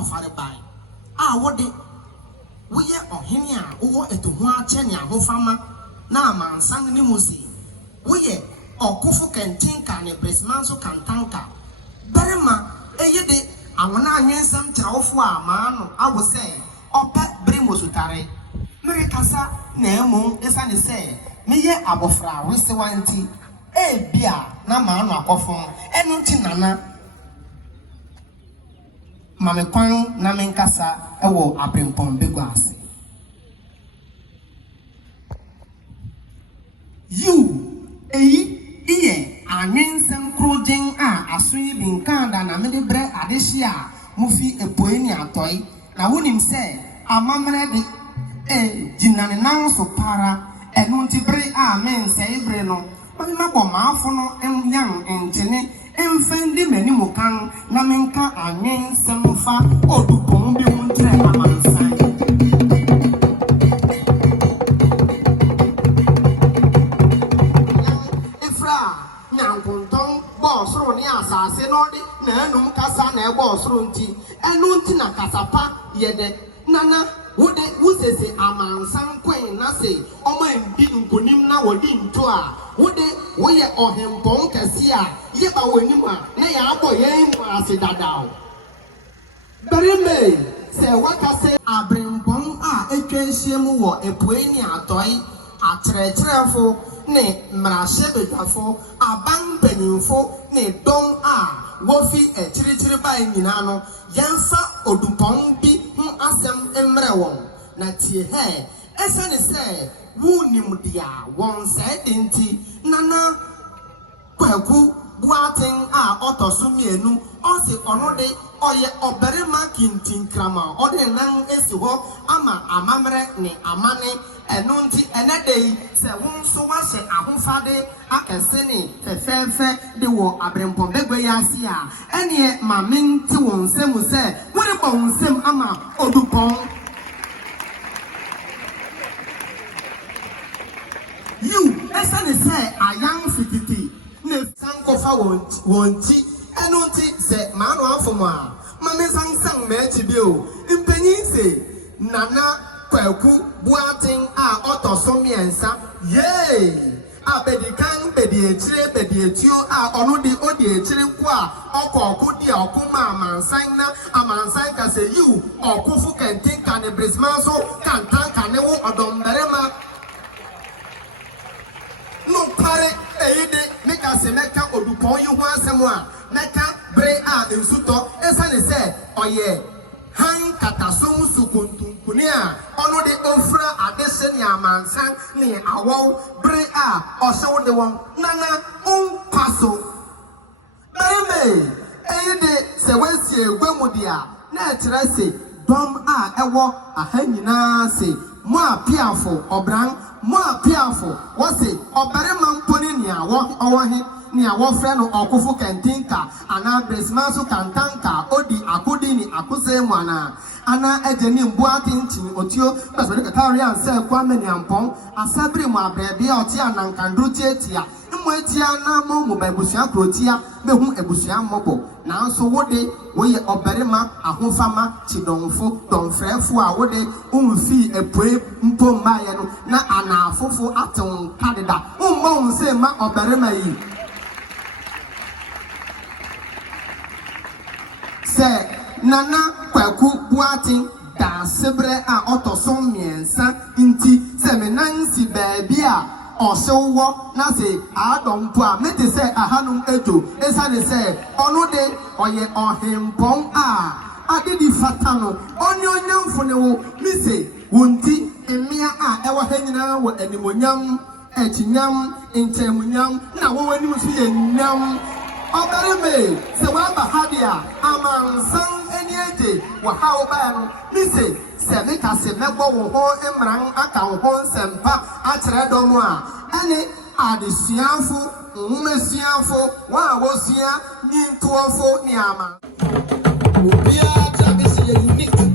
koforidua wode woye ohene a wo etuhu ache ne ahofama na amansan ne musi woye okofo kentinka ne bresmanso kantanka berema eyede awona anwensam kyerewofo a maano awo se ope bremosutare mere kasa na emu esa ne se meye abofra wesewanti ebia na maano akofo enu nti nana mame kwan na menkasa ewo aprempon begwase you iye anwensem krojen a asoyi binkanda na mede bre adeshi a mufi epoeni atoi na wonim se amamre de jinane nan so para enu nti bre a men se ibre no ma bo maafo no enyan entene enfendi meni mukan na menka anwensem fa odupon bi muntre amansan nyankunton bosoro ni asase no de na enum kasa na ebosoro nti enu nti na kasapa yede nana wode wusese amansan kwen na se omo endi nkonim na wodi nto a wode woye ohempon kase a yeba wonim a na ya abo yen mu ase dadao bereme se wakase abrempon a etwensiemu wo epoeni atoi atretrefo ne mrashebedafo aban penimfo ne dom a wofi echirichiri bai nyina no yenfa odupon bi hu asem emre won na tie he esane se wunim dia won se dinti nana kwaku buaten a otosumienu osi onode oye oberema kintinkrama ode nan esi ho ama amamre ne amane enunti enedei se wonso wase ahofade akese ne fefefe de wo abrempon begwe yasi a ene ma menti wonsem se wore bo wonsem ama odupon you esane se ayan fititi ne sankofa wonti enunti se maano afomo a mame sansan mechi bi o impenyin se nana kwaku buatin a otosomiensa ye abedikan bediechire bedietio a onudi odiechire ku a okoku di okuma amansan ka se you okufu kentin kan brismanso kantan kan wo odomberema no pare eyide meka se meka odupon yi ho asemu a meka bre a ensuto esane se oye han katasom sukuntunkuni a ono de ofra adese ni amansan ni awo bre a osewo de won nana on paso bebe eyide se wensi egwemudi a na ekyere se dom a ewo ahanyina se mo apiafo obran mo apiafo wose obere mamponi ni awo owohe ni awo frɛ no okofo kentinka ana bresmanso kantanka odi akodi ni akose mu ana ejeni mbua tintin otio pasore katari anse kwa meni ampon asabri mu abrebe oti anankandro tietia mo etia na mo babusia krotia behu ebusia mobo na nso wode woye oberema ahofama chidonfo donfrefo a wode umfi epue mpombaye no na anafofo aton kadeda ummo unse ma oberema yi se nana kwaku buatin da sebre a otosom miensa inti se menansi baabi a osewo na se adompo a mete se ahanum ejo esane se ono de oye ohempon a adedi fatano oni onyamfo ne wo mise wonti emia a ewo hanyina wo animonyam echinyam entemunyam na wo anim so ye nyam obereme se wa bahadia amansan eniete wa hawo ba no mise se meka se mebo wo ho emran aka wo ho nsempa akyere dom a ene adesiafo mmesiafo wa wosia nintuofo ni ama obia tabisi ye unique